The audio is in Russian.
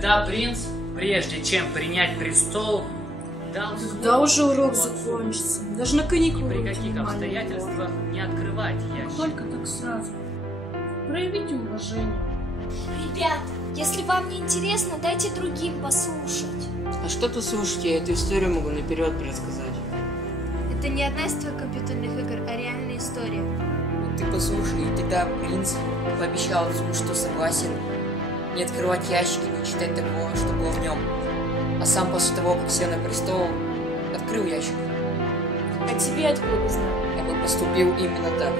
Тогда принц, прежде чем принять престол, дал Когда уже урок закончится? Даже на каникулы. ни при каких обстоятельствах не открывать ящик. Только так сразу. Проявите уважение. Ребята, если вам не интересно, дайте другим послушать. А что ты слушать? Я эту историю могу наперед предсказать. Это не одна из твоих компьютерных игр, а реальная история. Вот ты послушай, и тогда принц пообещал отцу, что согласен не открывать ящики, не читать того, что было в нем. А сам после того, как сел на престол, открыл ящик. А тебе откуда знать? Я бы поступил именно так.